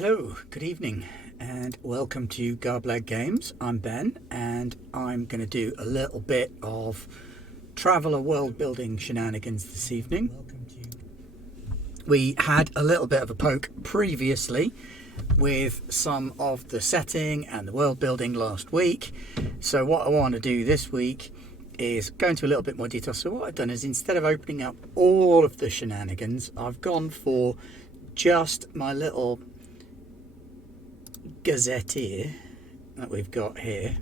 Hello, good evening, and welcome to Garblag Games. I'm Ben, and I'm going to do a little bit of Traveller world building shenanigans this evening. We had a little bit of a poke previously with some of the setting and the world building last week. So what I want to do this week is go into a little bit more detail. So what I've done is, instead of opening up all of the shenanigans, I've gone for just my little gazetteer that we've got here.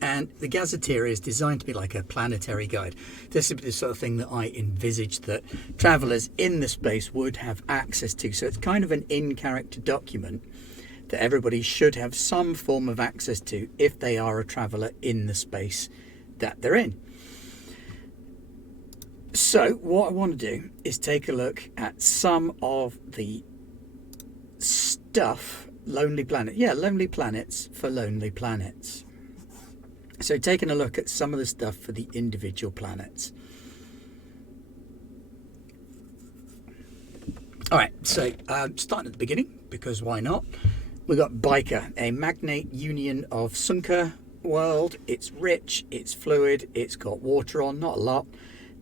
And the gazetteer is designed to be like a planetary guide. This is the sort of thing that I envisaged that travellers in the space would have access to. So it's kind of an in-character document that everybody should have some form of access to if they are a traveller in the space that they're in. So what I want to do is take a look at some of the stuff. Lonely Planet. Yeah, Lonely Planets for Lonely Planets. So taking a look at some of the stuff for the individual planets. Alright, so starting at the beginning, because why not? We've got Biker, a magnate union of Sunker world. It's rich, it's fluid, it's got water on, not a lot.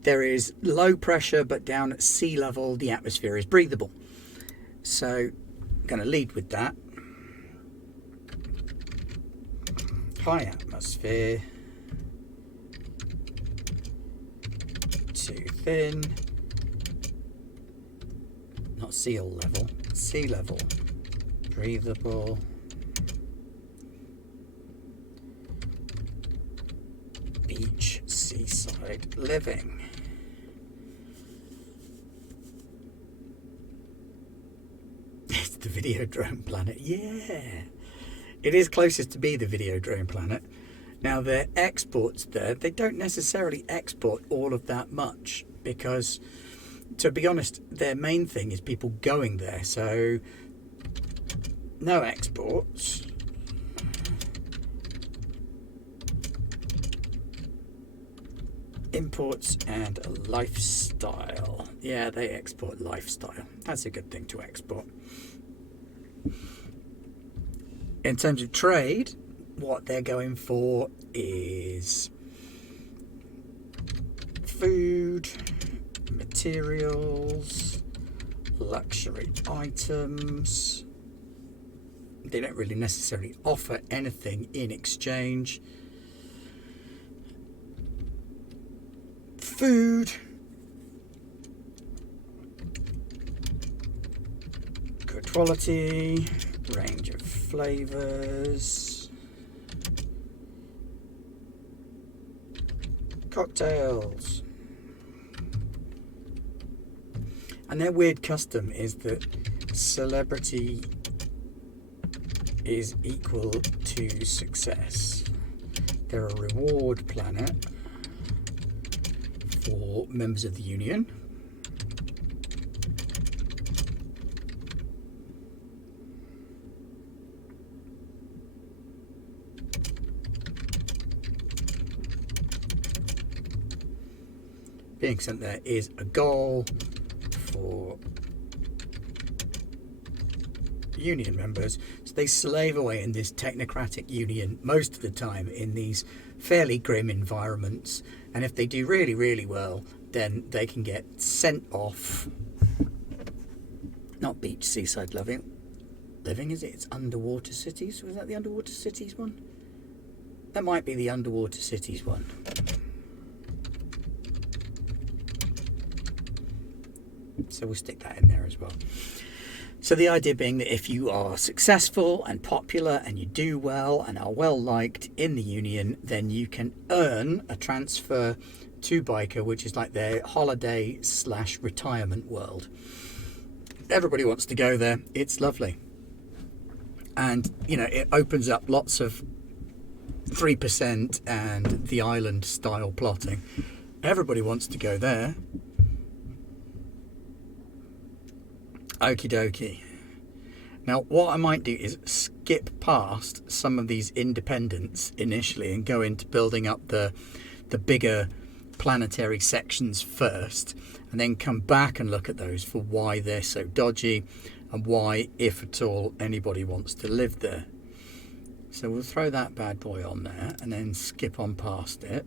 There is low pressure, but down at sea level the atmosphere is breathable. So I'm going to lead with that. High atmosphere, too thin, not sea level, sea level, breathable, beach, seaside living. It's the Videodrome planet, yeah! It is closest to be the Videodrome planet. Now, their exports there, they don't necessarily export all of that much because, to be honest, their main thing is people going there. So, no exports. Imports and lifestyle. Yeah, they export lifestyle. That's a good thing to export. In terms of trade, what they're going for is food, materials, luxury items. They don't really necessarily offer anything in exchange. Food, good quality, range of flavors, cocktails. And their weird custom is that celebrity is equal to success. They're a reward planet for members of the Union. Being sent there is a goal for union members. So they slave away in this technocratic union most of the time in these fairly grim environments. And if they do really, really well, then they can get sent off. Not beach, seaside living, is it? It's underwater cities. Was that the underwater cities one? That might be the underwater cities one. So we'll stick that in there as well. So the idea being that if you are successful and popular and you do well and are well liked in the Union, then you can earn a transfer to Biker, which is like their holiday / retirement world. Everybody wants to go there. It's lovely. And, you know, it opens up lots of 3% and the island style plotting. Everybody wants to go there. Okie dokie. Now, what I might do is skip past some of these independents initially and go into building up the bigger planetary sections first, and then come back and look at those for why they're so dodgy. and why, if at all, anybody wants to live there. So we'll throw that bad boy on there and then skip on past it.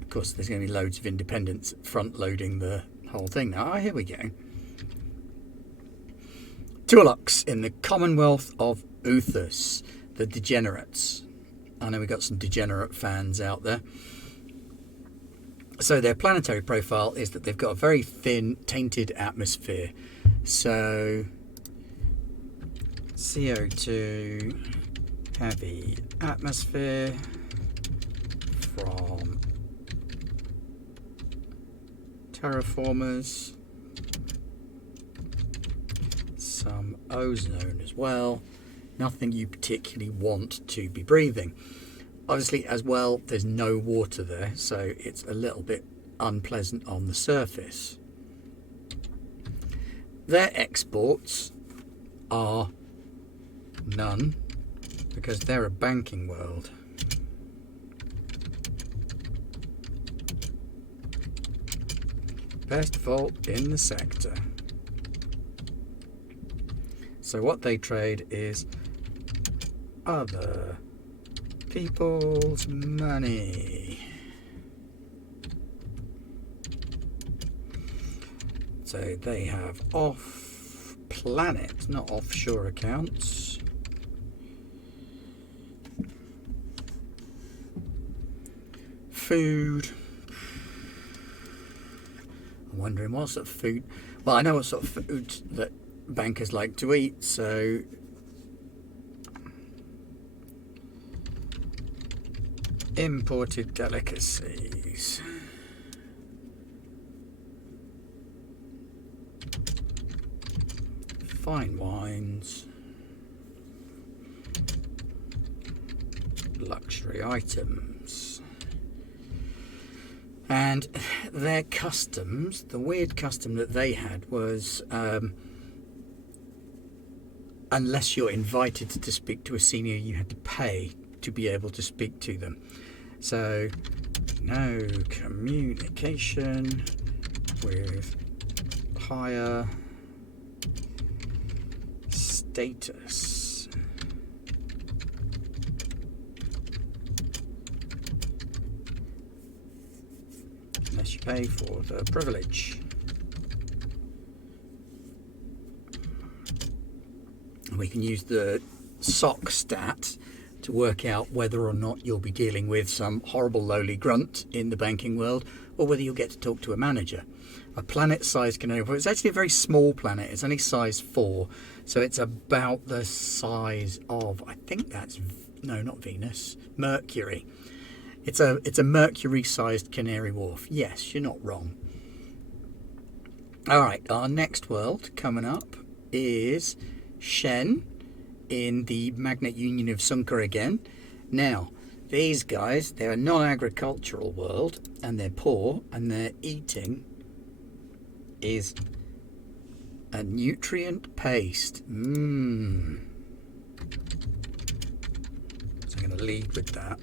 Of course, there's going to be loads of independents front loading the whole thing now. Oh, here we go. Tuolux in the Commonwealth of Uthus, the Degenerates. I know we've got some degenerate fans out there. So their planetary profile is that they've got a very thin, tainted atmosphere. So CO2 heavy atmosphere from terraformers. Some ozone as well. Nothing you particularly want to be breathing. Obviously, as well, there's no water there, so it's a little bit unpleasant on the surface. Their exports are none, because they're a banking world. Best vault in the sector. So what they trade is other people's money. So they have off-planet, not offshore accounts. Food. I'm wondering what sort of food. Well, I know what sort of food that bankers like to eat, so imported delicacies. Fine wines. Luxury items. And their customs, the weird custom that they had was unless you're invited to speak to a senior, you had to pay to be able to speak to them. So, no communication with higher status. Unless you pay for the privilege. We can use the SOC stat to work out whether or not you'll be dealing with some horrible lowly grunt in the banking world, or whether you'll get to talk to a manager. A planet-sized canary, it's actually a very small planet. It's only size 4, so it's about the size of, I think that's, no, not Venus, Mercury. It's a Mercury-sized Canary Wharf. Yes, you're not wrong. All right, our next world coming up is Shen in the Magnet Union of Sunker again. Now, these guys, they're a non-agricultural world, and they're poor, and their eating is a nutrient paste. So I'm going to lead with that.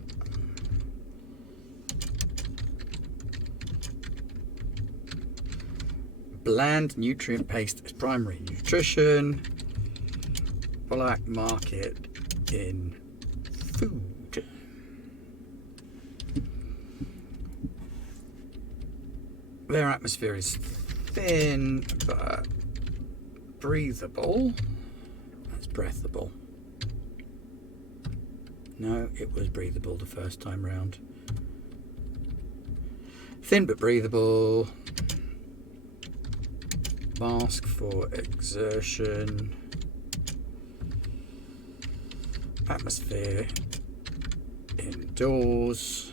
Bland nutrient paste as primary nutrition. Black market in food. Their atmosphere is thin but breathable. That's breathable. No, it was breathable the first time round. Thin but breathable. Mask for exertion. Atmosphere indoors.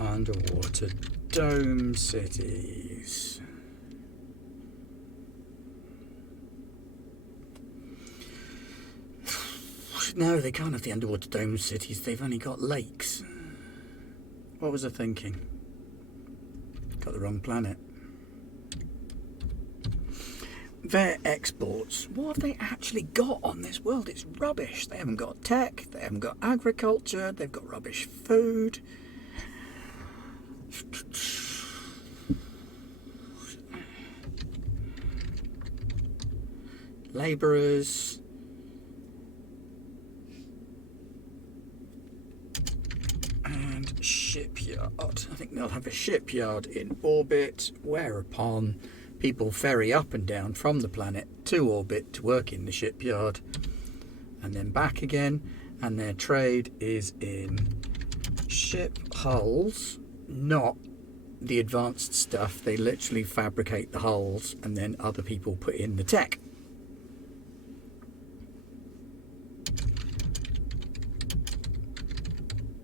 Underwater dome cities. No, they can't have the underwater dome cities. They've only got lakes. What was I thinking? Got the wrong planet. Their exports, what have they actually got on this world? It's rubbish. They haven't got tech, they haven't got agriculture, they've got rubbish food. labourers. And shipyard. I think they'll have a shipyard in orbit, whereupon people ferry up and down from the planet to orbit to work in the shipyard and then back again. And their trade is in ship hulls, not the advanced stuff. They literally fabricate the hulls and then other people put in the tech.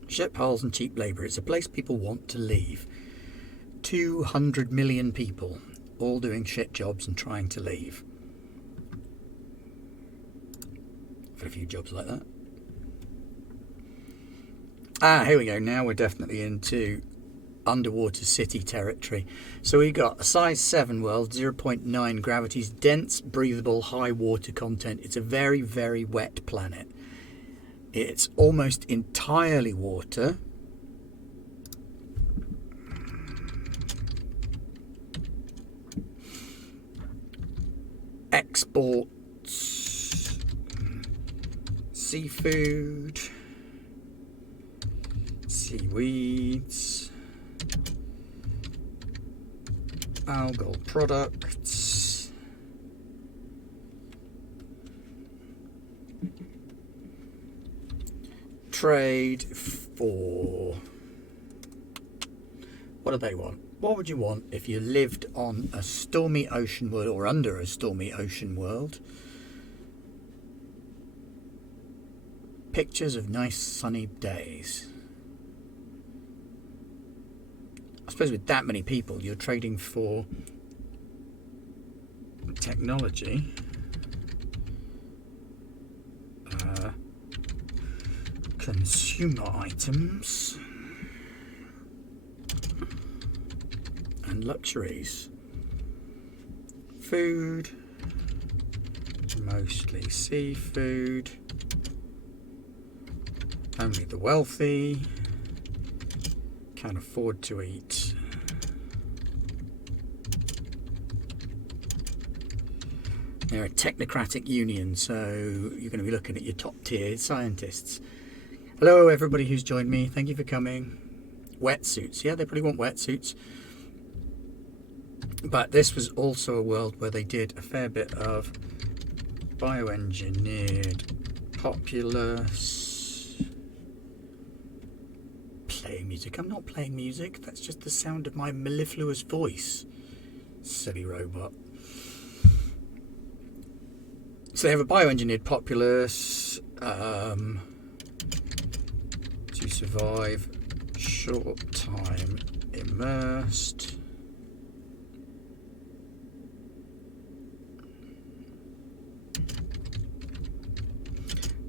Ship hulls and cheap labour. It's a place people want to leave. 200 million people all doing shit jobs and trying to leave. I've had a few jobs like that. Here we go. Now we're definitely into underwater city territory. So we got a size 7 world, 0.9 gravities, dense, breathable, high water content. It's a very, very wet planet. It's almost entirely water. Exports seafood, seaweeds, algal products, trade for... What do they want? What would you want if you lived on a stormy ocean world or under a stormy ocean world? Pictures of nice sunny days. I suppose with that many people, you're trading for technology. Consumer items. And luxuries. Food. Mostly seafood. Only the wealthy can afford to eat. They're a technocratic union, so you're going to be looking at your top tier scientists. Hello everybody who's joined me, thank you for coming. Wetsuits, yeah, they probably want wetsuits. But this was also a world where they did a fair bit of bioengineered populace. Playing music. I'm not playing music, that's just the sound of my mellifluous voice. Silly robot. So they have a bioengineered populace to survive short time immersed.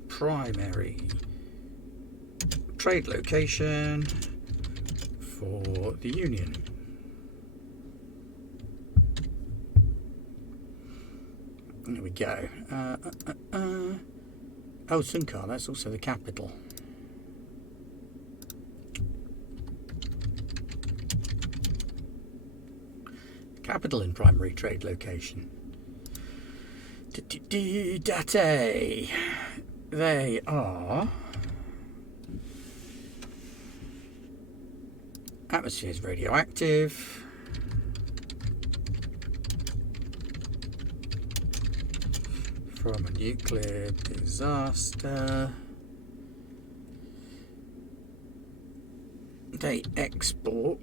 Primary trade location for the Union. There we go. Oh, Sunkar, that's also the capital. Capital and primary trade location. Date. They are... Atmosphere is radioactive. From a nuclear disaster. They export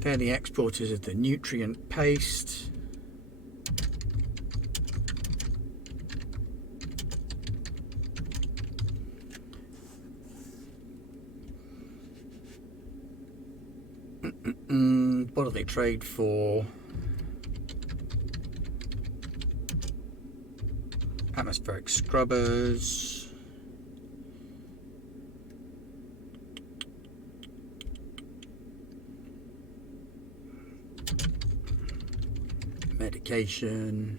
they're the exporters of the nutrient paste. What do they trade for? Atmospheric scrubbers. Medication.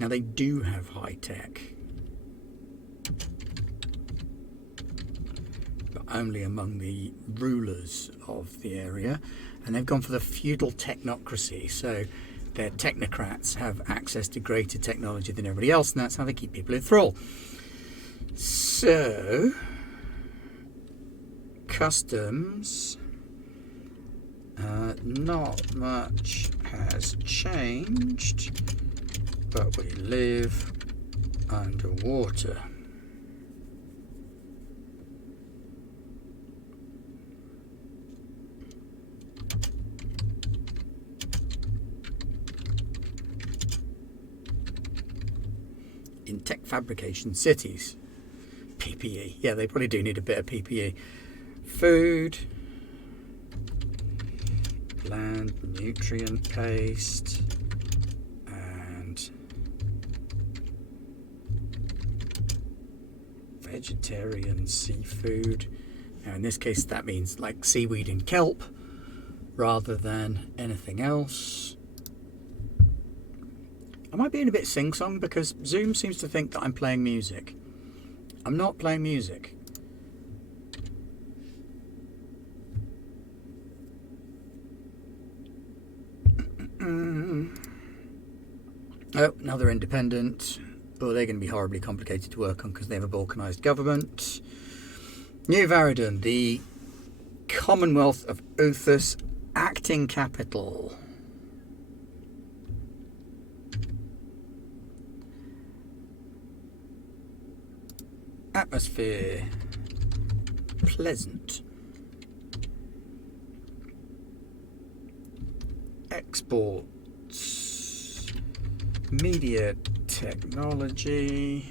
Now they do have high tech. But only among the rulers of the area, and they've gone for the feudal technocracy. So their technocrats have access to greater technology than everybody else, and that's how they keep people in thrall. So customs, not much has changed, but we live underwater. In tech fabrication cities. PPE. Yeah, they probably do need a bit of PPE. Food. Land nutrient paste. And vegetarian seafood. Now in this case that means like seaweed and kelp rather than anything else. Am I being a bit sing-song? Because Zoom seems to think that I'm playing music. I'm not playing music. Oh, now they're independent. Oh, they're going to be horribly complicated to work on because they have a balkanised government. New Varadon, the Commonwealth of Uthus acting capital. Atmosphere, pleasant. Exports, media technology,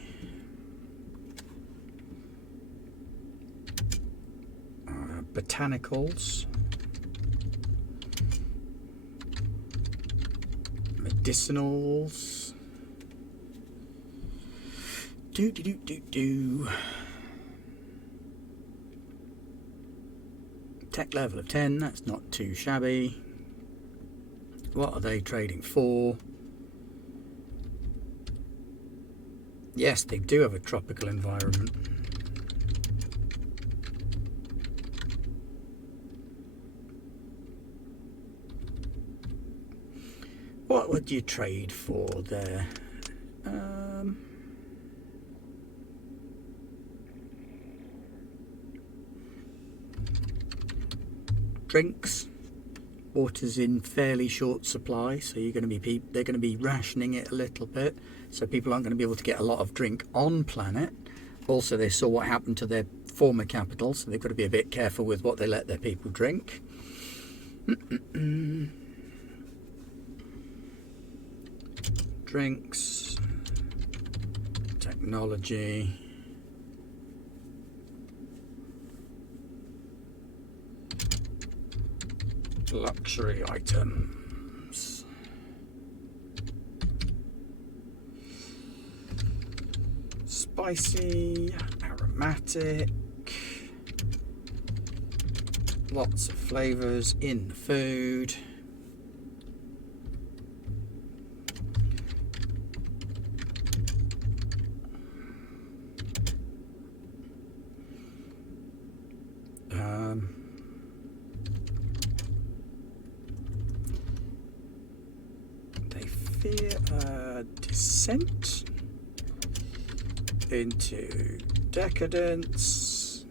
botanicals, medicinals. Tech level of 10, that's not too shabby. What are they trading for? Yes, they do have a tropical environment. What would you trade for there? Drinks. Water's in fairly short supply, so they're going to be rationing it a little bit, so people aren't going to be able to get a lot of drink on planet. Also, they saw what happened to their former capital, so they've got to be a bit careful with what they let their people drink. Drinks, technology. Luxury items. Spicy, aromatic. Lots of flavours in the food. Descent into decadence.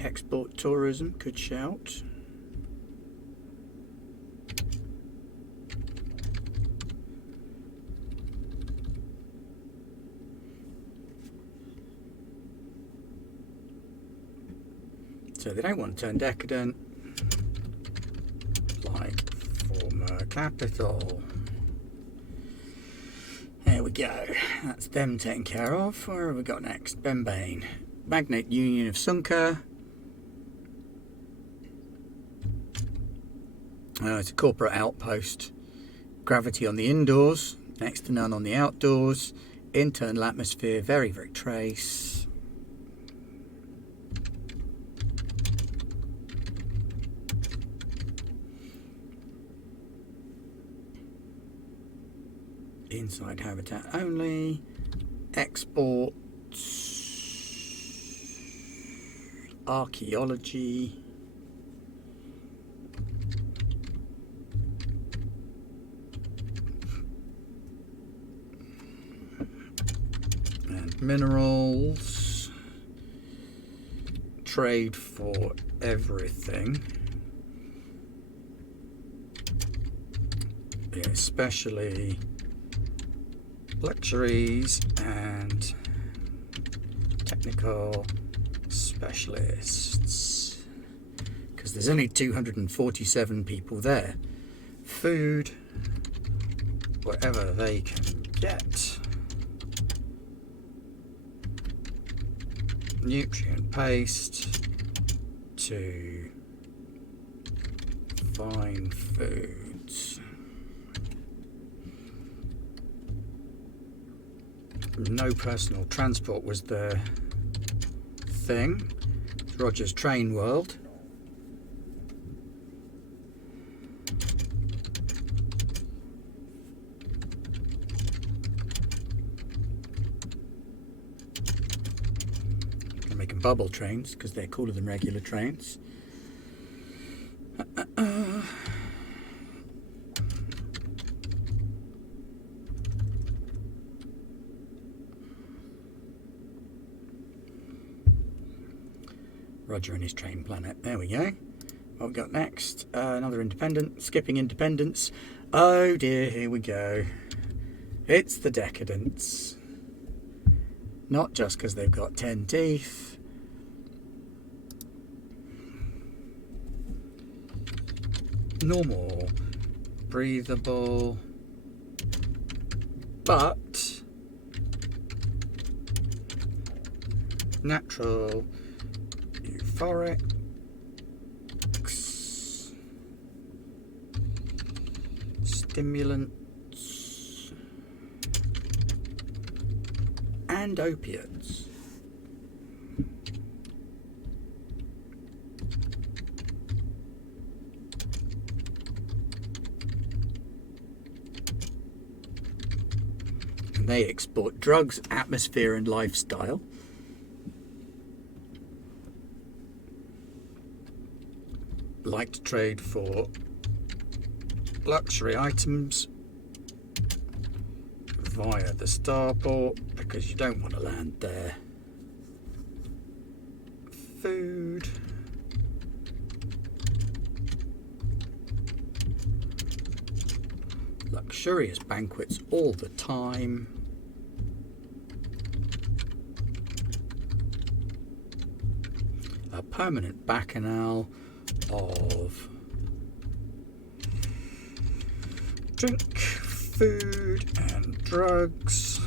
Export tourism, good shout. So they don't want to turn decadent like former capital. There we go. That's them taken care of. Where have we got next? Benbane. Magnate Union of Sunka. It's a corporate outpost. Gravity on the indoors. Next to none on the outdoors. Internal atmosphere, very, very trace. Inside habitat only. Exports. archaeology, and minerals, trade for everything, especially luxuries and technical specialists, because there's only 247 people there. Food, whatever they can get. Nutrient paste to fine foods. No personal transport was the thing. It's Roger's train world. I'm making bubble trains because they're cooler than regular trains. Roger and his train planet. There we go. What we got next? Another independent. Skipping independence. Oh dear, here we go. It's the decadents. Not just because they've got 10 teeth. Normal. Breathable. But natural. Euphorics, stimulants, and opiates. And they export drugs, atmosphere, and lifestyle. Like to trade for luxury items via the starport because you don't want to land there. Food, luxurious banquets all the time. A permanent bacchanal of drink, food and drugs.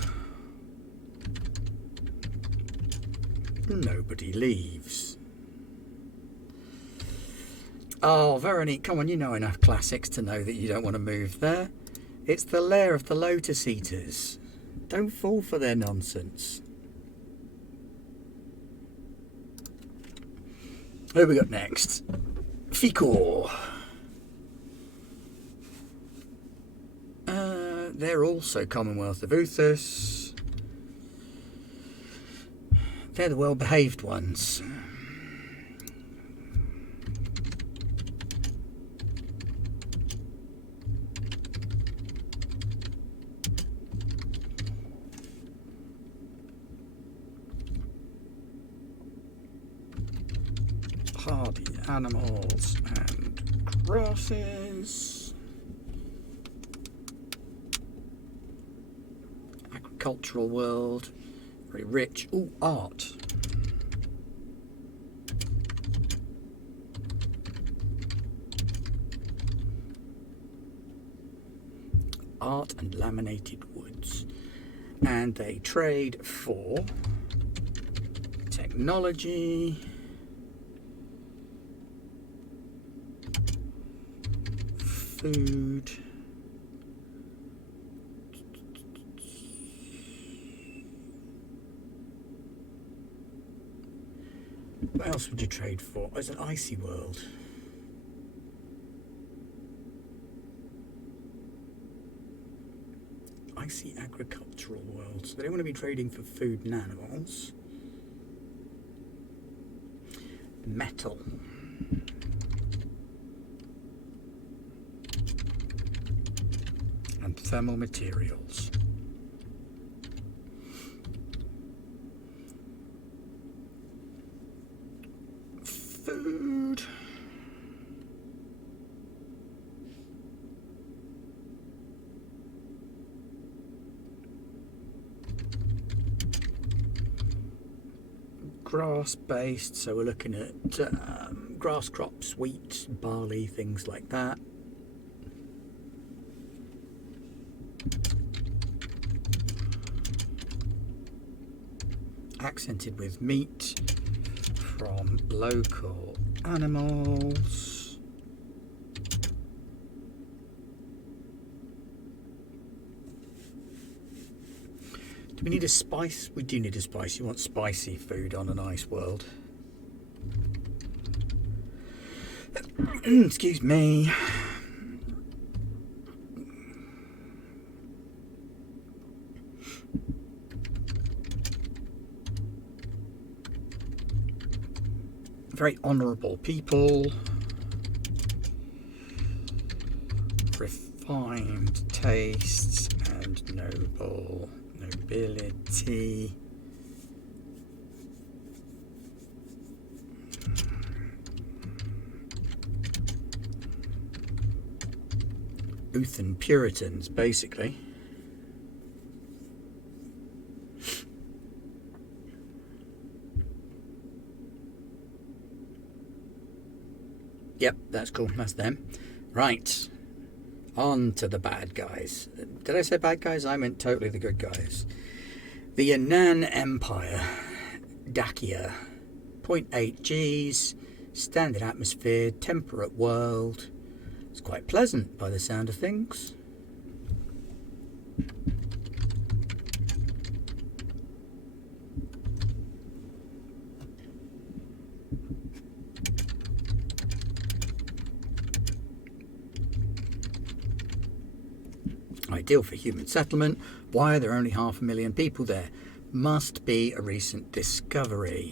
Nobody leaves. Oh, Veronique, come on, you know enough classics to know that you don't want to move there. It's the lair of the Lotus Eaters. Don't fall for their nonsense. Who have we got next? Ficor. They're also Commonwealth of Uthus. They're the well-behaved ones. Hardy animals and grasses. Agricultural world, very rich. Ooh, art. Art and laminated woods. And they trade for technology, food, what else would you trade for? Oh, it's an icy world. Icy agricultural world. So they don't want to be trading for food and animals. metal. And thermal materials. Food. Grass based, so we're looking at grass crops, wheat, barley, things like that. Accented with meat from local animals. Do we need a spice? We do need a spice. You want spicy food on a nice world. Excuse me. Very honourable people. Refined tastes and nobility. Uthan Puritans, basically. Yep, that's cool. That's them. Right. On to the bad guys. Did I say bad guys? I meant totally the good guys. The Yan'an Empire. Dacia. 0.8 Gs. Standard atmosphere. Temperate world. It's quite pleasant by the sound of things. Ideal for human settlement. Why are there only 500,000 people there? Must be a recent discovery.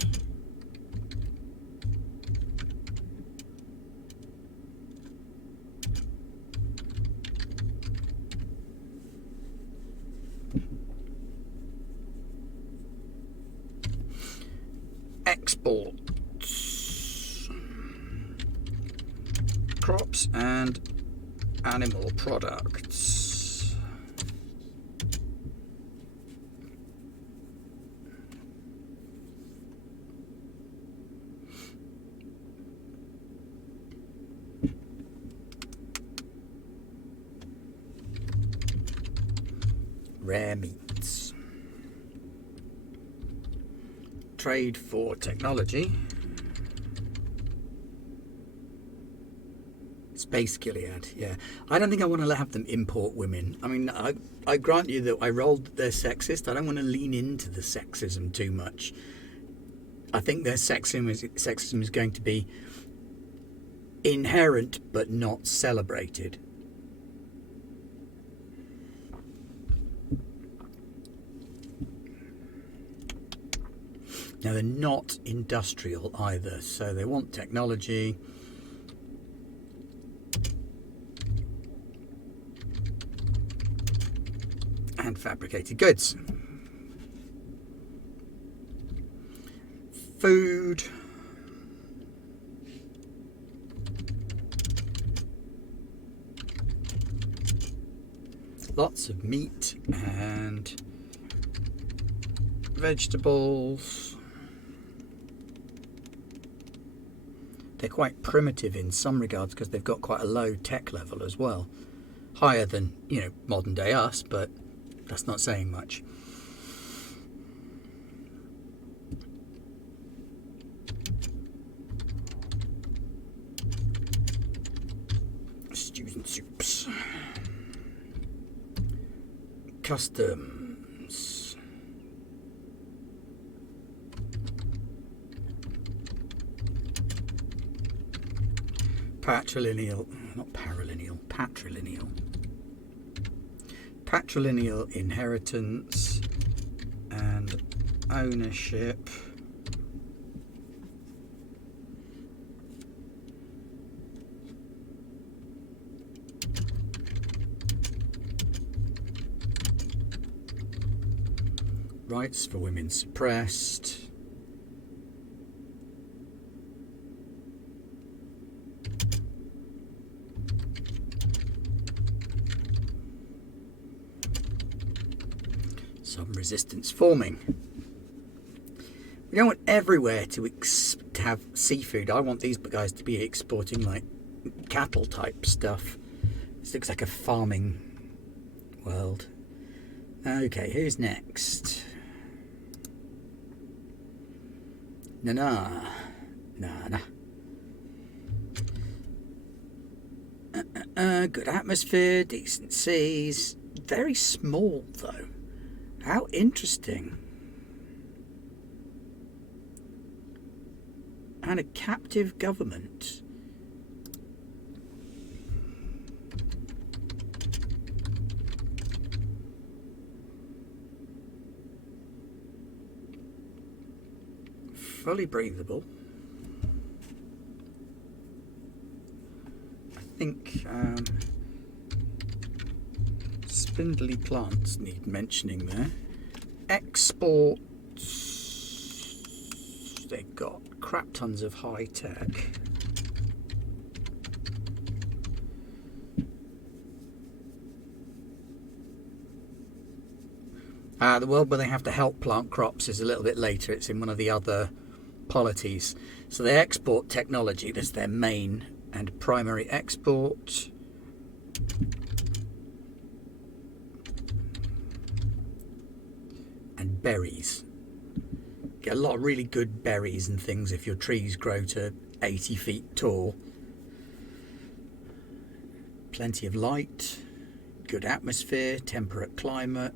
Exports. Crops and animal products. Rare meats. Trade for technology. Space Gilead, yeah. I don't think I want to have them import women. I mean, I grant you that I rolled that they're sexist. I don't want to lean into the sexism too much. I think their sexism is going to be inherent but not celebrated. Now, they're not industrial either, so they want technology. And fabricated goods. Food. Lots of meat and vegetables. They're quite primitive in some regards because they've got quite a low tech level as well. Higher than, modern day us, but that's not saying much. Stews and soups. Customs. Patrilineal inheritance and ownership. Rights for women suppressed. Some resistance forming. We don't want everywhere to have seafood. I want these guys to be exporting like cattle type stuff. This looks like a farming world. Okay, who's next? Nah. Good atmosphere, decent seas. Very small though. How interesting. And a captive government. Fully breathable. I think spindly plants need mentioning there. Exports. They've got crap tons of high tech. The world where they have to help plant crops is a little bit later. It's in one of the other polities. So they export technology. That's their main and primary export. And berries. Get a lot of really good berries and things if your trees grow to 80 feet tall. Plenty of light, good atmosphere, temperate climate.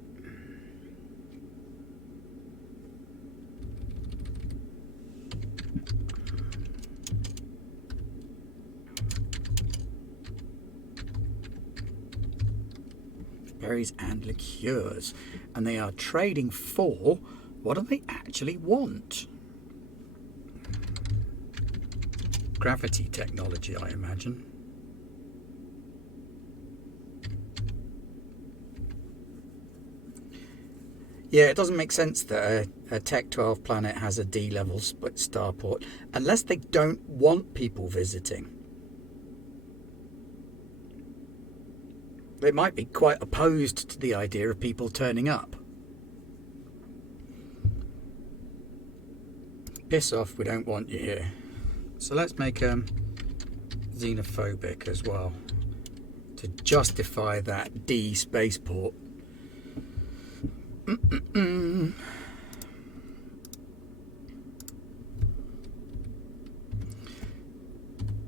Berries and liqueurs. And they are trading for, what do they actually want? Gravity technology, I imagine. Yeah, it doesn't make sense that a Tech 12 planet has a D-level split starport unless they don't want people visiting. They might be quite opposed to the idea of people turning up. Piss off, we don't want you here. So let's make xenophobic as well to justify that D spaceport.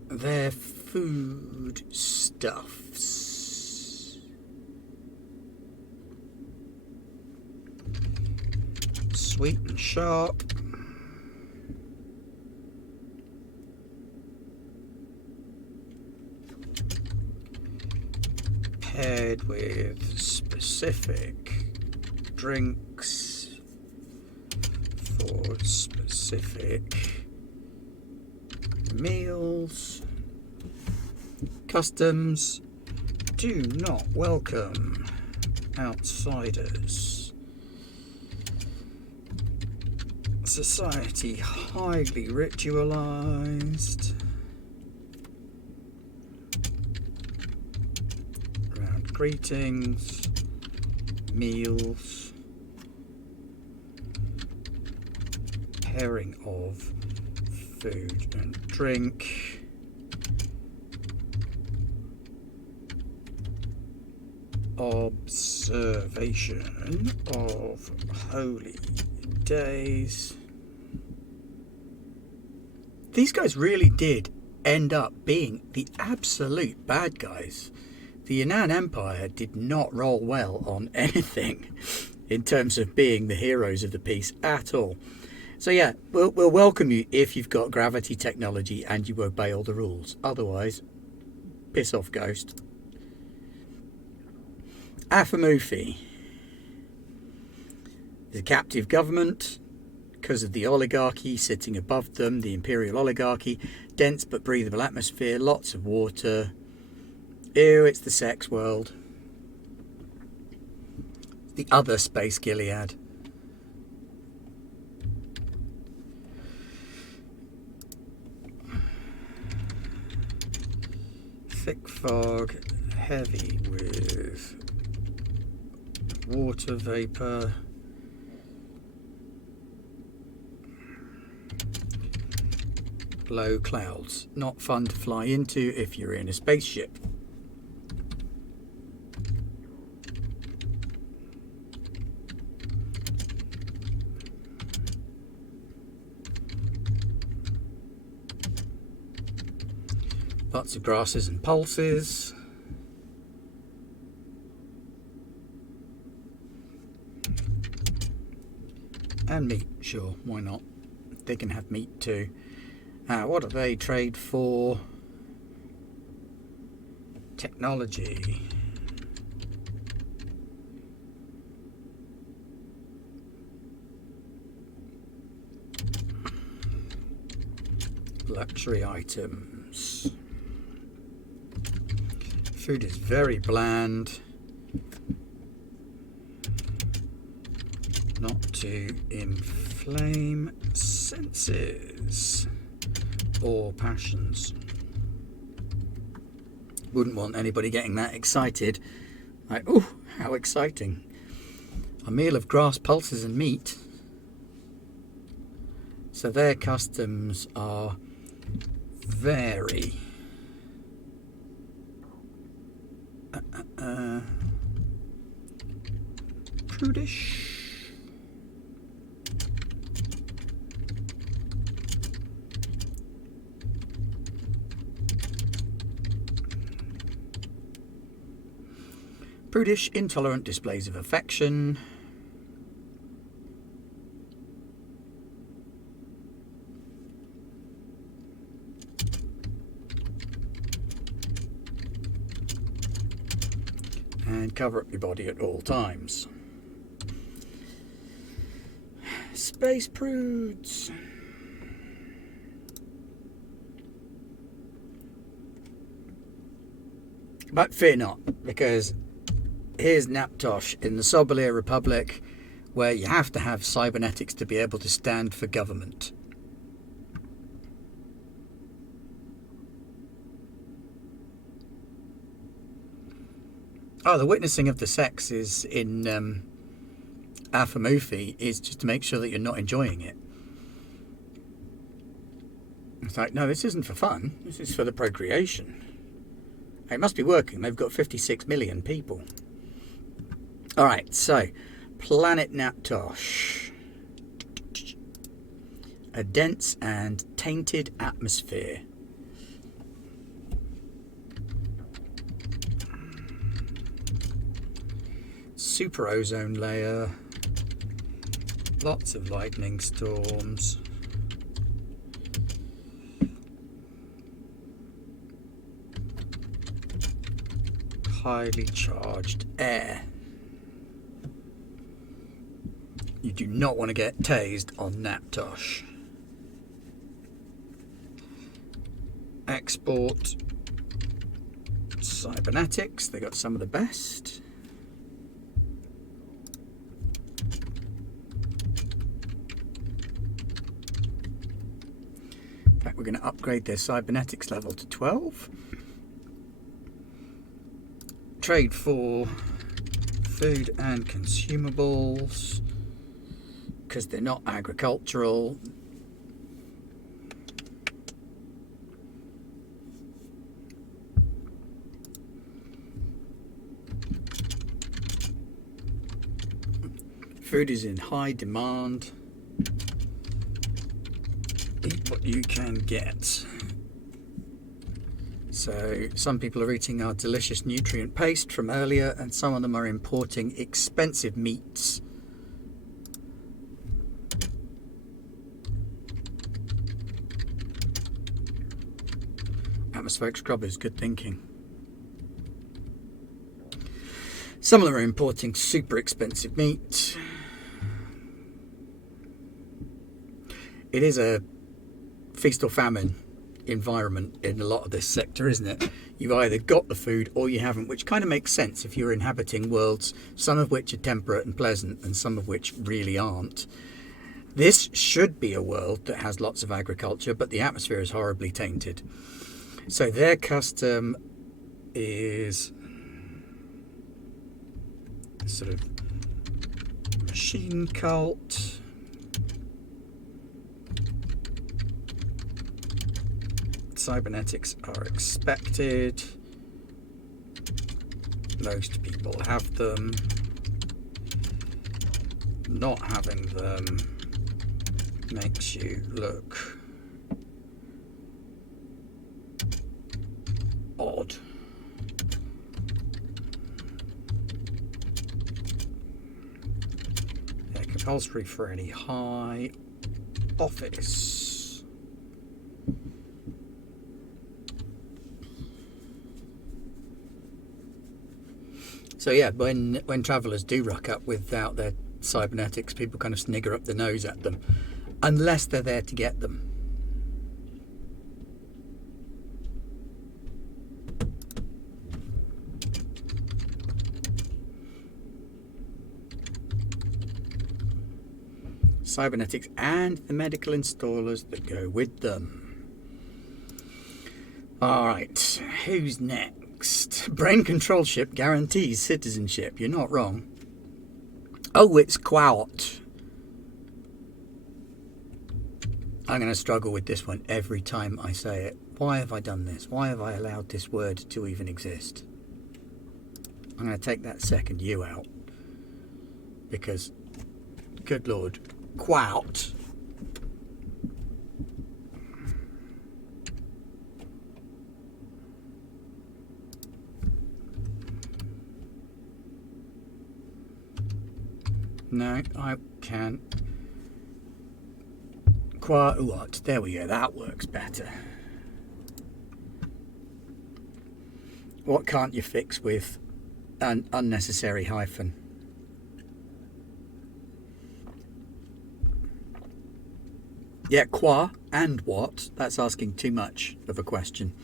Their food stuffs. Sweet and sharp. Paired with specific drinks for specific meals. Customs do not welcome outsiders. Society highly ritualized. Round greetings, meals, pairing of food and drink, observation of holy days. These guys really did end up being the absolute bad guys. The Yan'an Empire did not roll well on anything in terms of being the heroes of the piece at all. So yeah, we'll welcome you if you've got gravity technology and you obey all the rules. Otherwise, piss off, ghost. Afamufi. The captive government, because of the oligarchy sitting above them, the imperial oligarchy, dense but breathable atmosphere, lots of water. Ew, it's the sex world. The other space Gilead. thick fog, heavy with water vapor, low clouds. Not fun to fly into if you're in a spaceship. Lots of grasses and pulses. And meat, sure, why not? They can have meat too. What do they trade for? Technology. Luxury items. Food is very bland. Not to inflame senses or passions. Wouldn't want anybody getting that excited. Like, oh, how exciting. A meal of grass, pulses and meat. So their customs are very prudish. Prudish, intolerant displays of affection. And cover up your body at all times. Space prudes. But fear not, because here's Naptosh in the Sobolir Republic, where you have to have cybernetics to be able to stand for government. Oh, the witnessing of the sexes in Afamufi is just to make sure that you're not enjoying it. It's like, no, this isn't for fun. This is for the procreation. It must be working. They've got 56 million people. All right, so Planet Naptosh. A dense and tainted atmosphere. Super ozone layer, lots of lightning storms, highly charged air. You do not want to get tased on Naptosh. Export cybernetics, they got some of the best. We're going to upgrade their cybernetics level to 12. Trade for food and consumables, because they're not agricultural. Food is in high demand. Eat what you can get. So some people are eating our delicious nutrient paste from earlier, and some of them are importing expensive meats. Atmospheric scrubbers, good thinking. Some of them are importing super expensive meat. It is a feast or famine environment in a lot of this sector, isn't it? You've either got the food or you haven't, which kind of makes sense if you're inhabiting worlds, some of which are temperate and pleasant and some of which really aren't. This should be a world that has lots of agriculture, but the atmosphere is horribly tainted. So their custom is sort of machine cult. Cybernetics are expected. Most people have them. Not having them makes you look odd. Yeah, compulsory for any high office. So yeah, when travellers do rock up without their cybernetics, people kind of snigger up the nose at them, unless they're there to get them. Cybernetics and the medical installers that go with them. Alright, who's next? Brain control ship guarantees citizenship. You're not wrong. Oh, it's Quaot. I'm going to struggle with this one every time I say it. Why have I done this? Why have I allowed this word to even exist? I'm going to take that second U out. Because, good Lord, Quaot. No, I can't. What? There we go. That works better. What can't you fix with an unnecessary hyphen? Yeah, qua and what? That's asking too much of a question.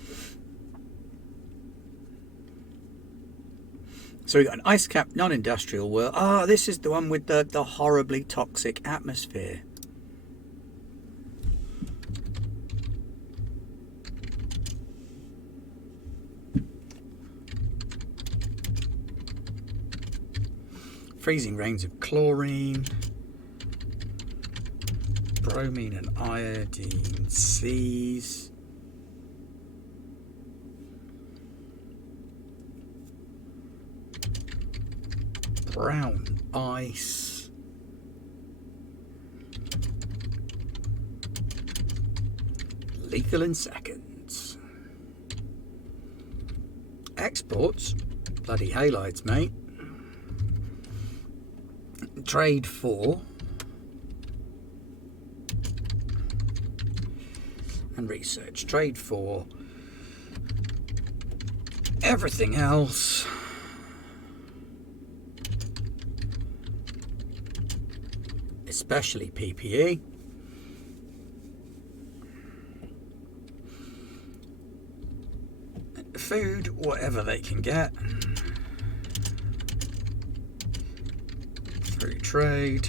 So we've got an ice cap non-industrial world. Ah, this is the one with the horribly toxic atmosphere. Freezing rains of chlorine, bromine and iodine seas. Brown ice. Lethal in seconds. Exports. Bloody halides, mate. Trade for. And research. Trade for. Everything else. Especially PPE. Food, whatever they can get. Through trade.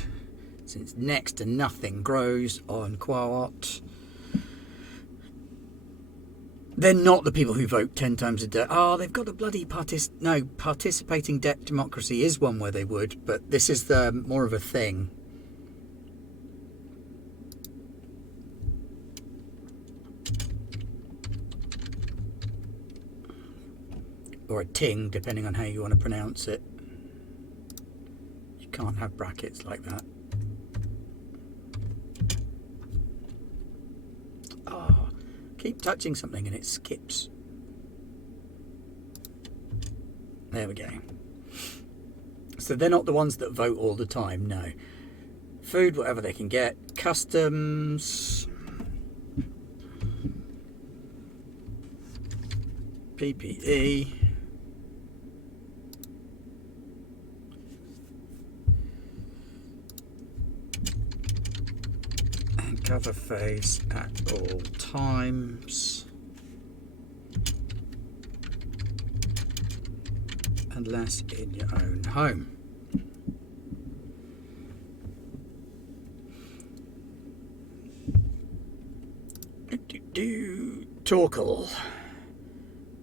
Since next to nothing grows on Quaot. They're not the people who vote 10 times a day. Oh, they've got a bloody participating democracy is one where they would, but this is the more of a thing. Or a ting, depending on how you want to pronounce it. You can't have brackets like that. Oh, keep touching something and it skips. There we go. So they're not the ones that vote all the time, no. Food, whatever they can get. Customs. PPE. Cover face at all times, unless in your own home. Torkel.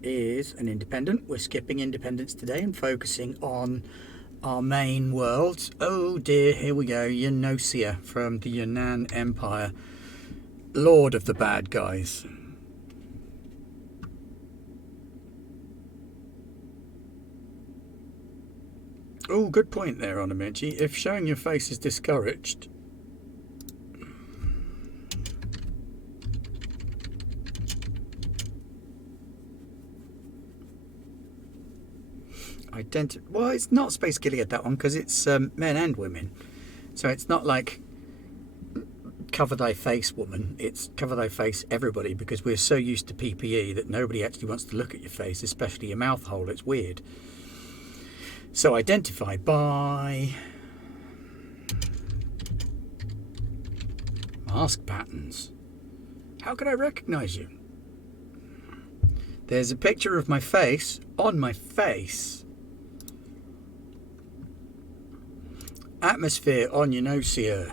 is an independent. We're skipping independence today and focusing on our main world. Oh dear, here we go. Yanosia from the Yunnan Empire. Lord of the bad guys. Oh, good point there, Onamichi. If showing your face is discouraged, well, it's not Space Gilead, that one, because it's men and women. So it's not like cover thy face, woman. It's cover thy face, everybody, because we're so used to PPE that nobody actually wants to look at your face, especially your mouth hole. It's weird. So identify by mask patterns. How can I recognize you? There's a picture of my face on my face. Atmosphere on Yanosia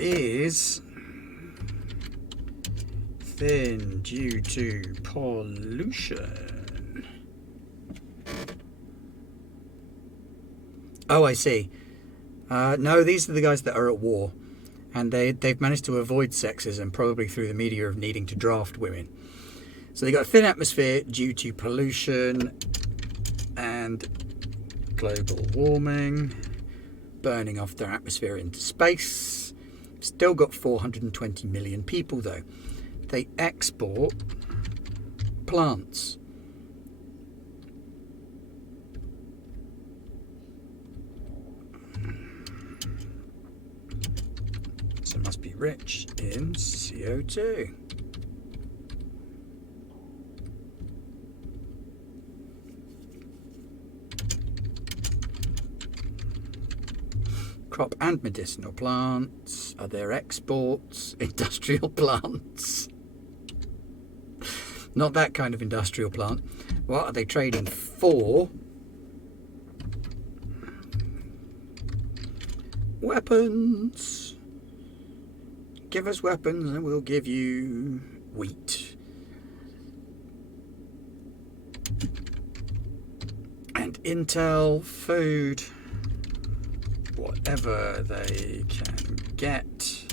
is thin due to pollution. Oh, I see. No, these are the guys that are at war, and they've managed to avoid sexism, probably through the media of needing to draft women. So they got a thin atmosphere due to pollution and global warming, burning off their atmosphere into space. Still got 420 million people though. They export plants. So it must be rich in CO2. Crop and medicinal plants are their exports. Industrial plants. Not that kind of industrial plant. What are they trading for? Weapons. Give us weapons and we'll give you wheat. And intel, food, whatever they can get.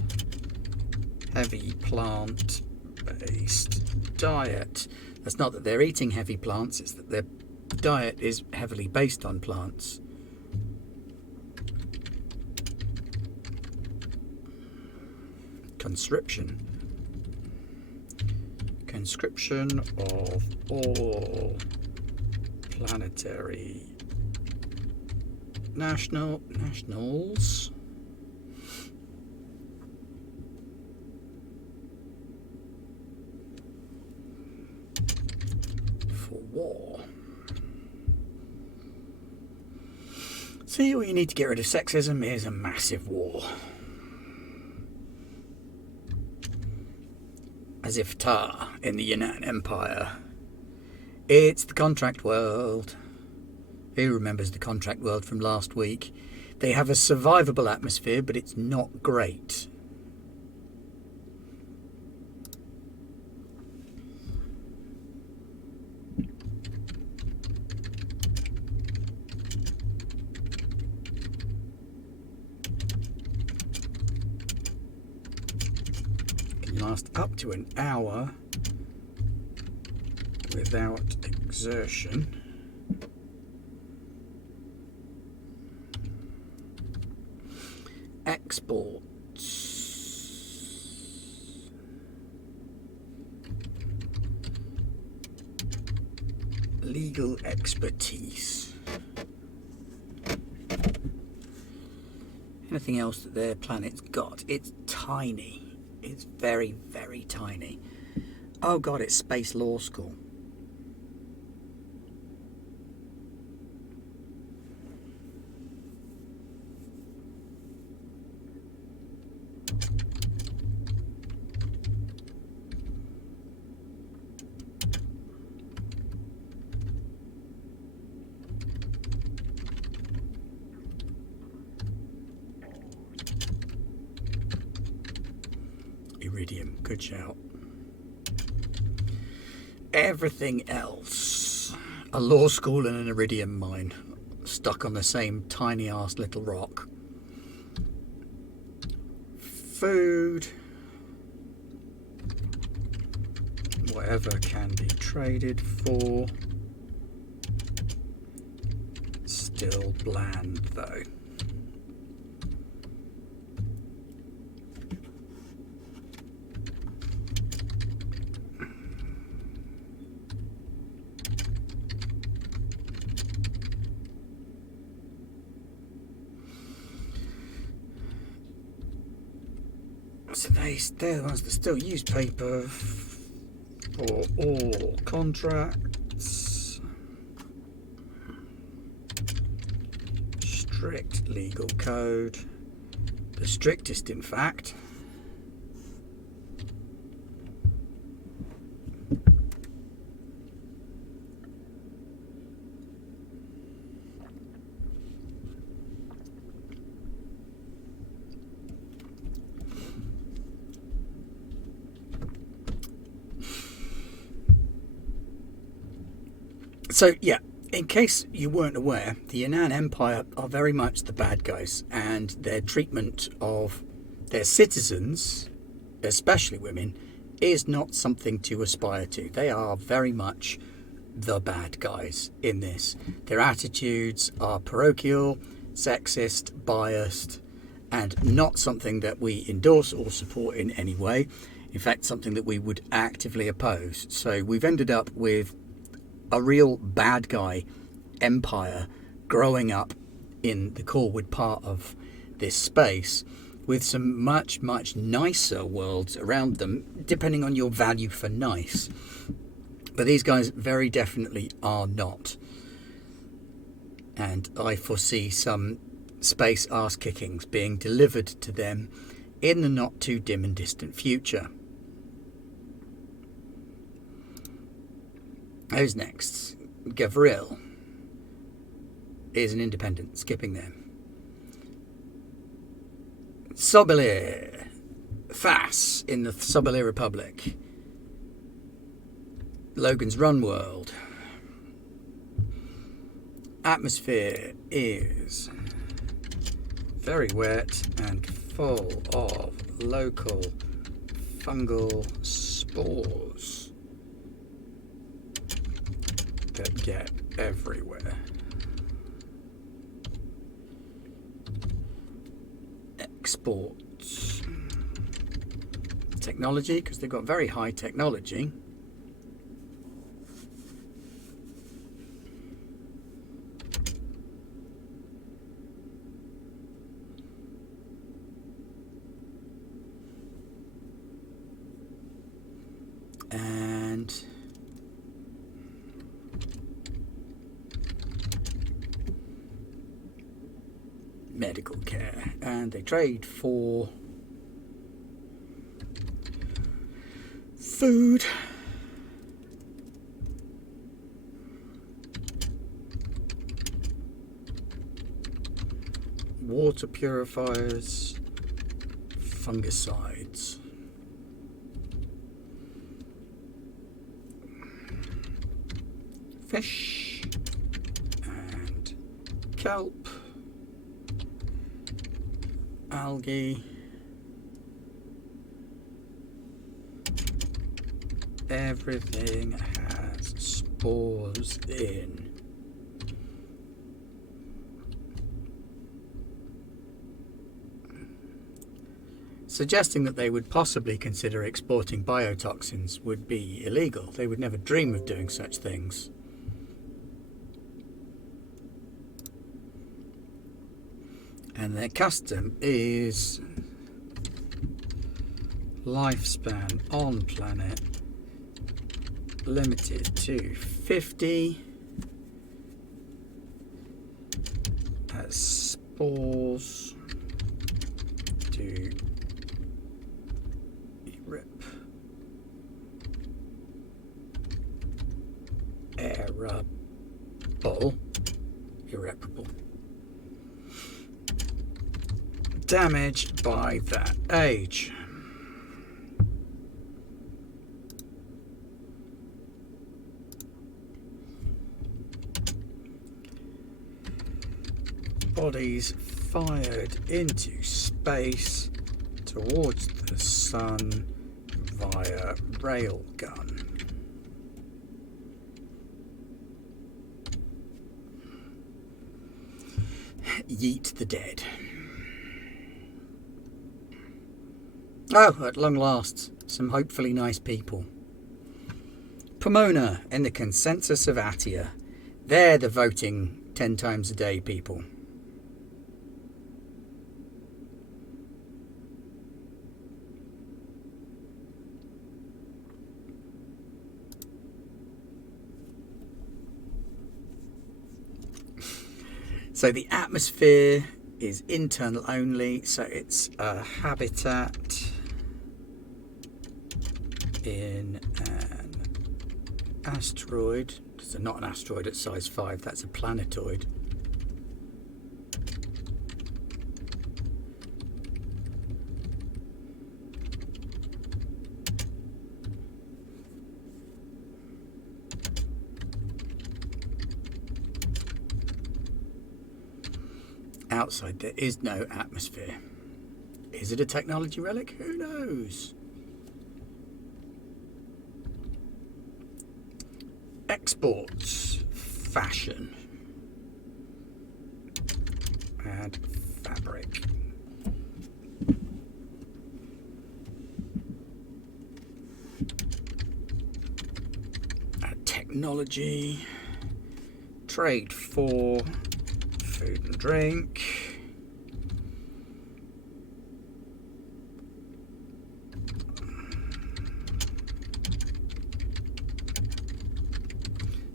Heavy plant-based diet. That's not that they're eating heavy plants, it's that their diet is heavily based on plants. Conscription of all planetary nationals for war. See, all you need to get rid of sexism is a massive war. As if tar in the Yunnan Empire. It's the contract world. Who remembers the contract world from last week? They have a survivable atmosphere, but it's not great. Can last up to an hour without exertion. Exports. Legal expertise. Anything else that their planet's got? It's tiny. It's very, very tiny. Oh god, it's Space Law School. Iridium, good shout. everything else. A law school and an iridium mine stuck on the same tiny ass little rock. Food. Whatever can be traded for. Still bland though. So they're the ones that still use paper for all contracts. Strict legal code. The strictest, in fact. So, yeah, in case you weren't aware, the Yan'an Empire are very much the bad guys, and their treatment of their citizens, especially women, is not something to aspire to. They are very much the bad guys in this. Their attitudes are parochial, sexist, biased, and not something that we endorse or support in any way. In fact, something that we would actively oppose. So we've ended up with a real bad guy empire growing up in the Corwood part of this space, with some much nicer worlds around them, depending on your value for nice. But these guys very definitely are not, and I foresee some space arse kickings being delivered to them in the not too dim and distant future. Who's next? Gavril is an independent, skipping them. Sobelir, Thas in the Sobelir Republic. Logan's Run world. Atmosphere is very wet and full of local fungal spores that get everywhere. Exports. Technology, because they've got very high technology. And medical care, and they trade for food, water purifiers, fungicides, fish, and kelp, algae, everything has spores in. Suggesting that they would possibly consider exporting biotoxins would be illegal. They would never dream of doing such things. And their custom is lifespan on planet limited to 50. As spores to rip irreparable damage by that age. bodies fired into space towards the sun via railgun. Yeet the dead. Oh, at long last, some hopefully nice people. Pomona in the consensus of Atia. They're the voting 10 times a day people. So the atmosphere is internal only, so it's a habitat in an asteroid. So not an asteroid at size 5, that's a planetoid. Outside there is no atmosphere. Is it a technology relic? Who knows? Exports, fashion and fabric. Technology, trade for food and drink.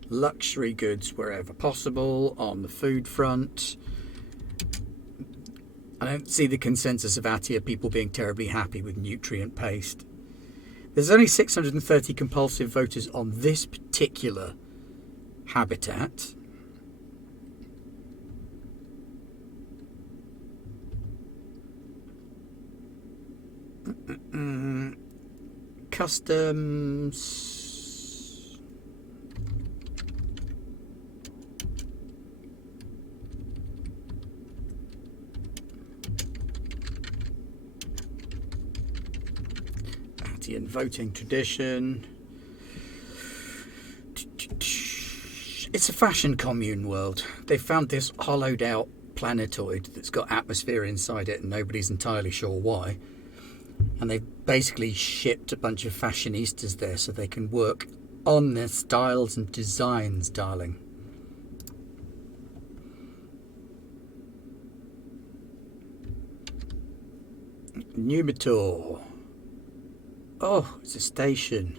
Luxury goods wherever possible on the food front. I don't see the consensus of Atia people being terribly happy with nutrient paste. There's only 630 compulsive voters on this particular habitat. Customs. Atian voting tradition. It's a fashion commune world. They found this hollowed out planetoid that's got atmosphere inside it and nobody's entirely sure why. And they've basically shipped a bunch of fashionistas there so they can work on their styles and designs, darling. Numitor. Oh, it's a station.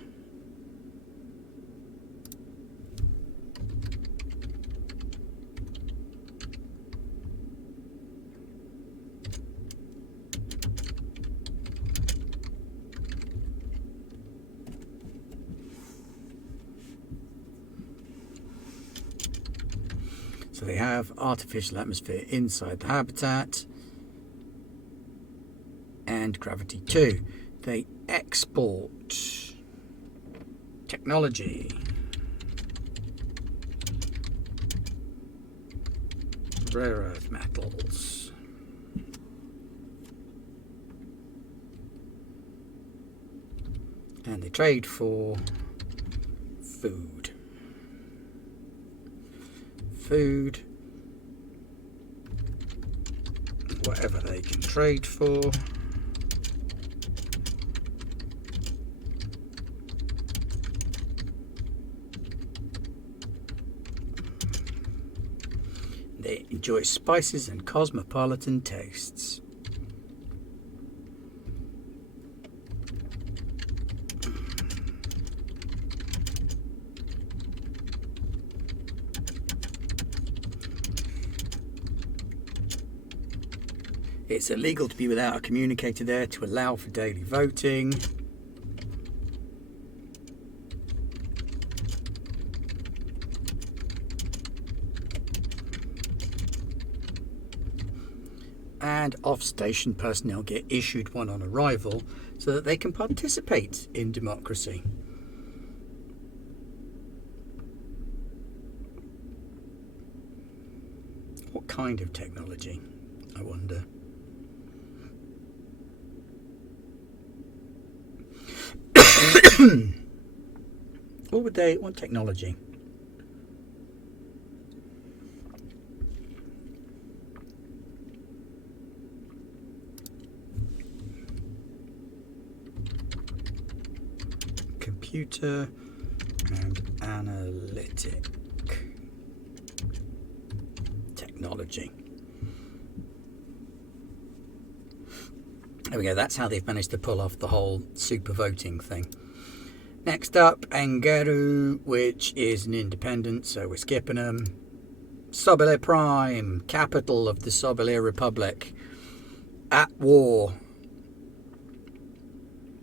So they have artificial atmosphere inside the habitat and gravity too. They export technology, rare earth metals, and they trade for food. Whatever they can trade for. They enjoy spices and cosmopolitan tastes. It's illegal to be without a communicator there to allow for daily voting. And off-station personnel get issued one on arrival so that they can participate in democracy. What kind of technology, I wonder? What technology? Computer and analytic technology. There we go, that's how they've managed to pull off the whole super voting thing. Next up, Engeru, which is an independent, so we're skipping them. Sobile Prime, capital of the Sobile Republic, at war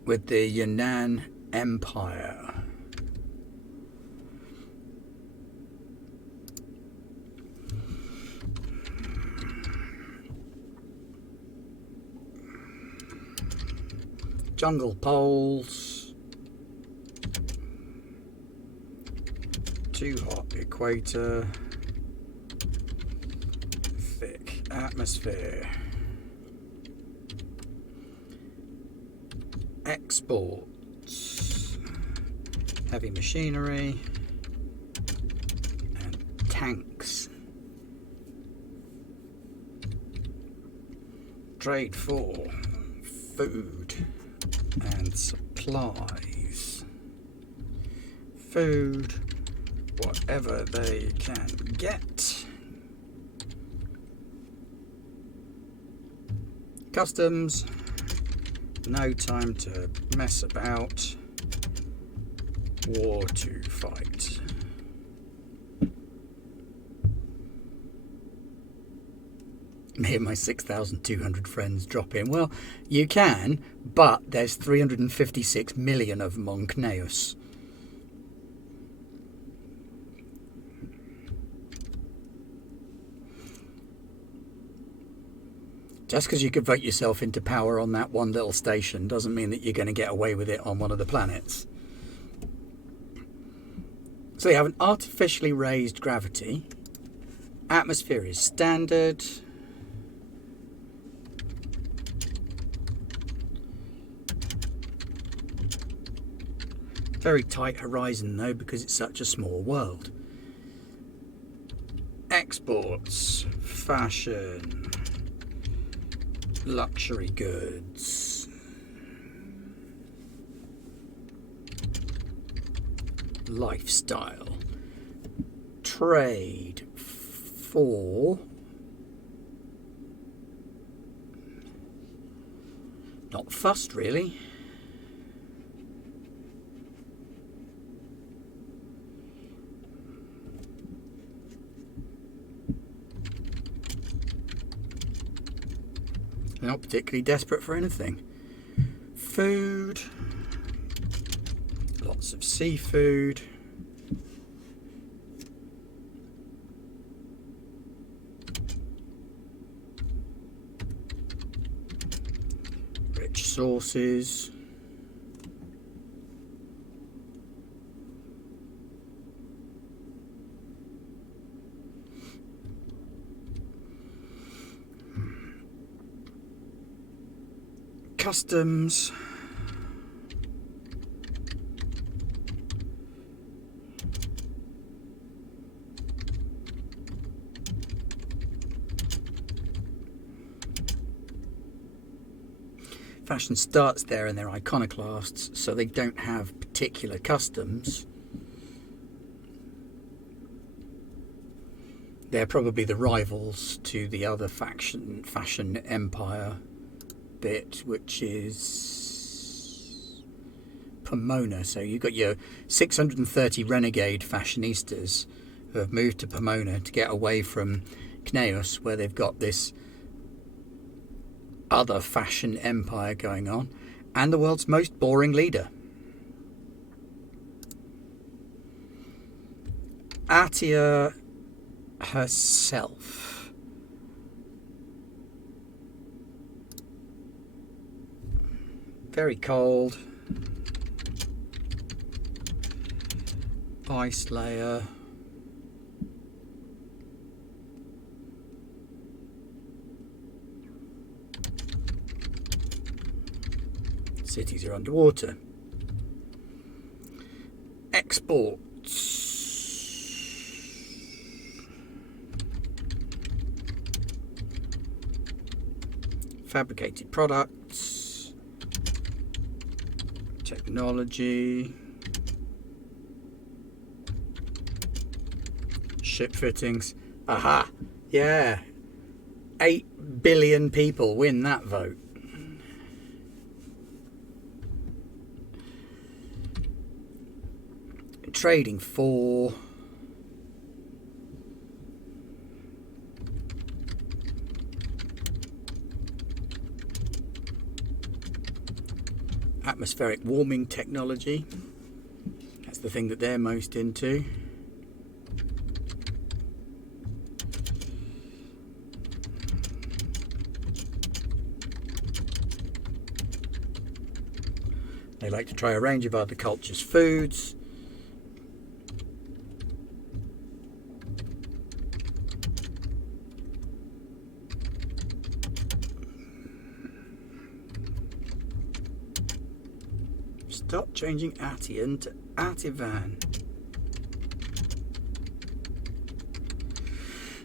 with the Yunnan Empire. Jungle poles. Too hot equator. Thick atmosphere. Exports. Heavy machinery. And tanks. Trade for food and supplies. Food, whatever they can get. Customs, no time to mess about. War to fight. Me and my 6,200 friends drop in. Well, you can, but there's 356 million of them on Cneus. Just because you could vote yourself into power on that one little station doesn't mean that you're going to get away with it on one of the planets. So you have an artificially raised gravity. Atmosphere is standard. Very tight horizon though, because it's such a small world. Exports, fashion, luxury goods, lifestyle, trade for not fussed really. Not particularly desperate for anything. Food. Lots of seafood. Rich sauces. Customs. Fashion starts there and they're iconoclasts, so they don't have particular customs. They're probably the rivals to the other fashion empire bit, which is Pomona. So you've got your 630 renegade fashionistas who have moved to Pomona to get away from Cneus, where they've got this other fashion empire going on, and the world's most boring leader. Atia herself. Very cold. Ice layer. Cities are underwater. Exports. Fabricated products. Technology. Ship fittings. Aha! Yeah. 8 billion people win that vote. Trading for atmospheric warming technology. That's the thing that they're most into. They like to try a range of other cultures' foods. Stop changing Atian to Ativan.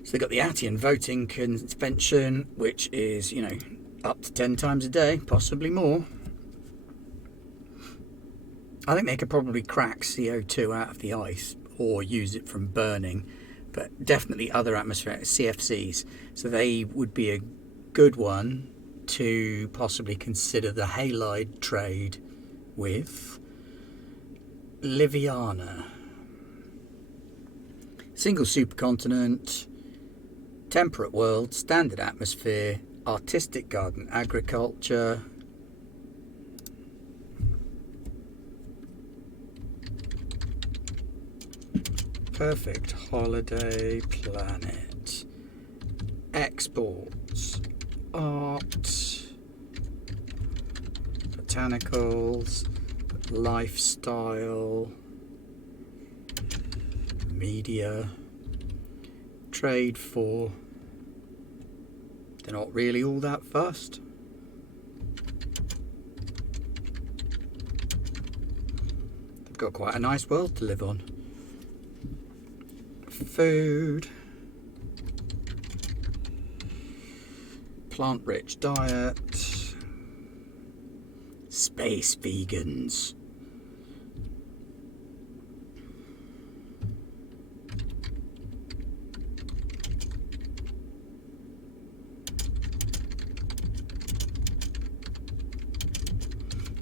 So they've got the Atian voting convention, which is, you know, up to 10 times a day, possibly more. I think they could probably crack CO2 out of the ice or use it from burning, but definitely other atmospheric CFCs. So they would be a good one to possibly consider the halide trade with. Liviana. Single supercontinent, temperate world, standard atmosphere, artistic garden agriculture. Perfect holiday planet. Exports. Art. Botanicals. Lifestyle. Media. Trade for. They're not really all that fussed. They've got quite a nice world to live on. Food, plant-rich diet, space vegans,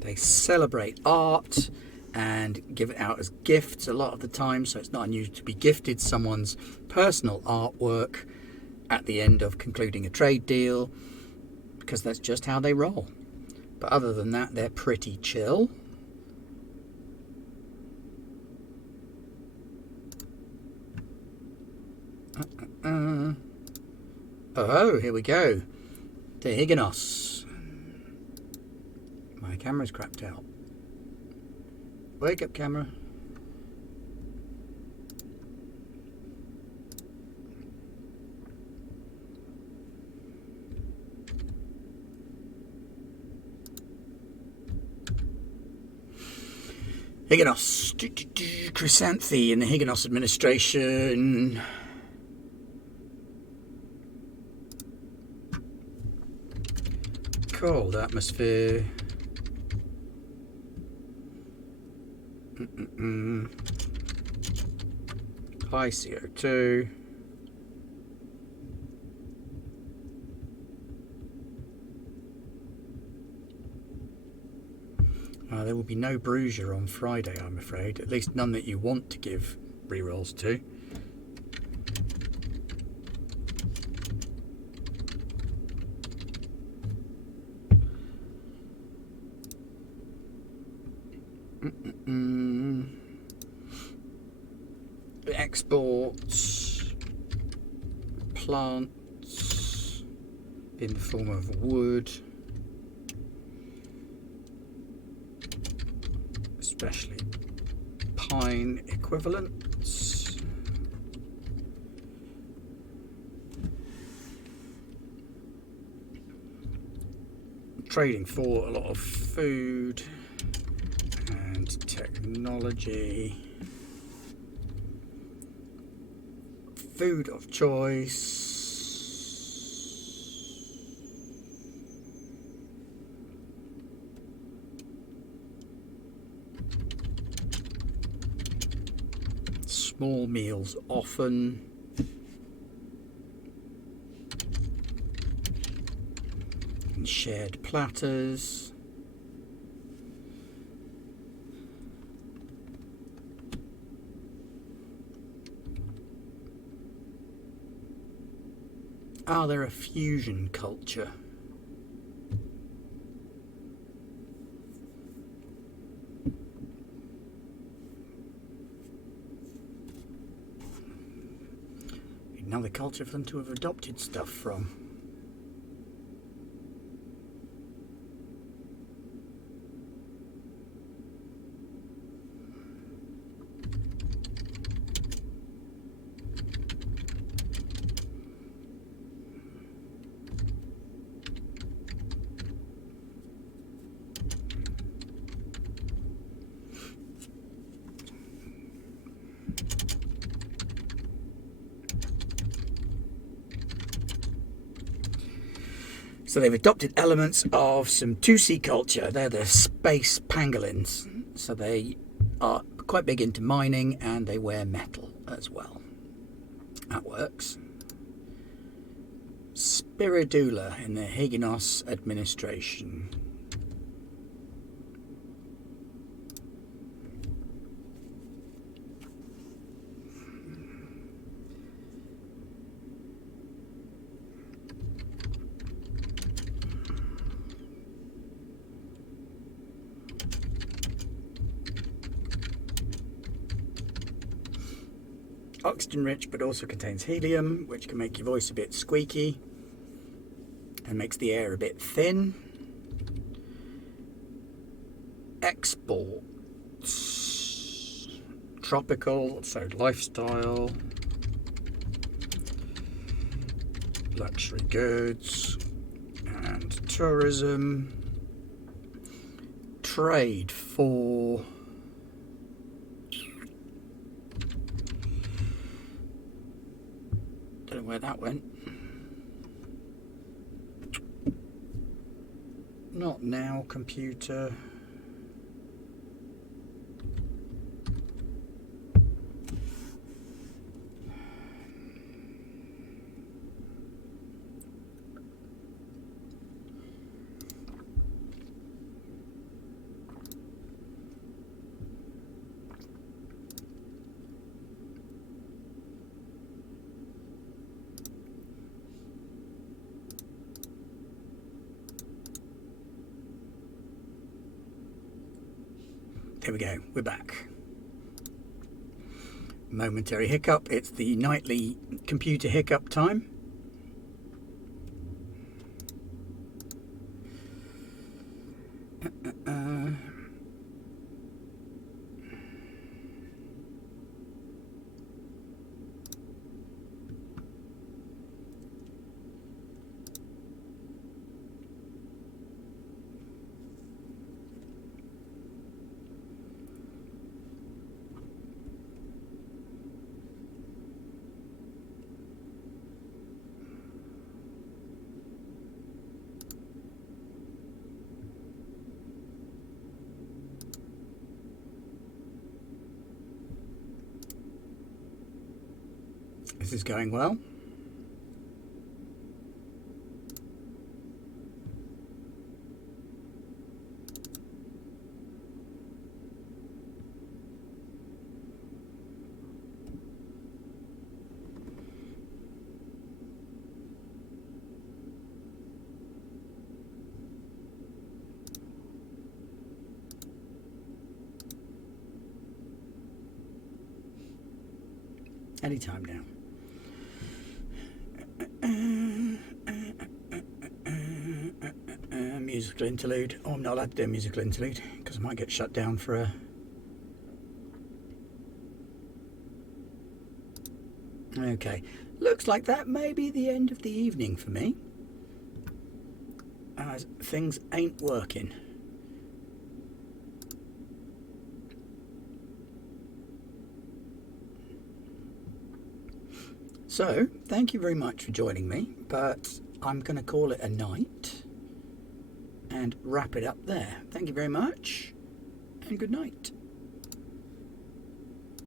they celebrate art and give it out as gifts a lot of the time, so it's not unusual to be gifted someone's personal artwork at the end of concluding a trade deal, because that's just how they roll. But other than that, they're pretty chill. Oh, here we go. The Higanos. My camera's crapped out. Wake up, camera. Higanos. Chrysanthi in the Higanos administration. Cold atmosphere. High CO2. There will be no Bruiser on Friday, I'm afraid. At least none that you want to give rerolls to. Exports, plants in the form of wood, especially pine equivalents. trading for a lot of food and technology. Food of choice. Small meals often. And shared platters. Are there a fusion culture? Another culture for them to have adopted stuff from. So they've adopted elements of some 2C culture. They're the space pangolins. So they are quite big into mining and they wear metal as well. That works. Spiridula in the Hyginos administration. Oxygen rich, but also contains helium, which can make your voice a bit squeaky and makes the air a bit thin. Exports. Tropical, so lifestyle. Luxury goods and tourism. Trade for where that went. Not now, computer. There we go, we're back. Momentary hiccup, it's the nightly computer hiccup time. This is going well. Anytime now. Musical interlude. Oh, I'm not allowed to do a musical interlude because I might get shut down for a... Okay, looks like that may be the end of the evening for me. as things ain't working. So, thank you very much for joining me, but I'm going to call it a night and wrap it up there. Thank you very much, and good night.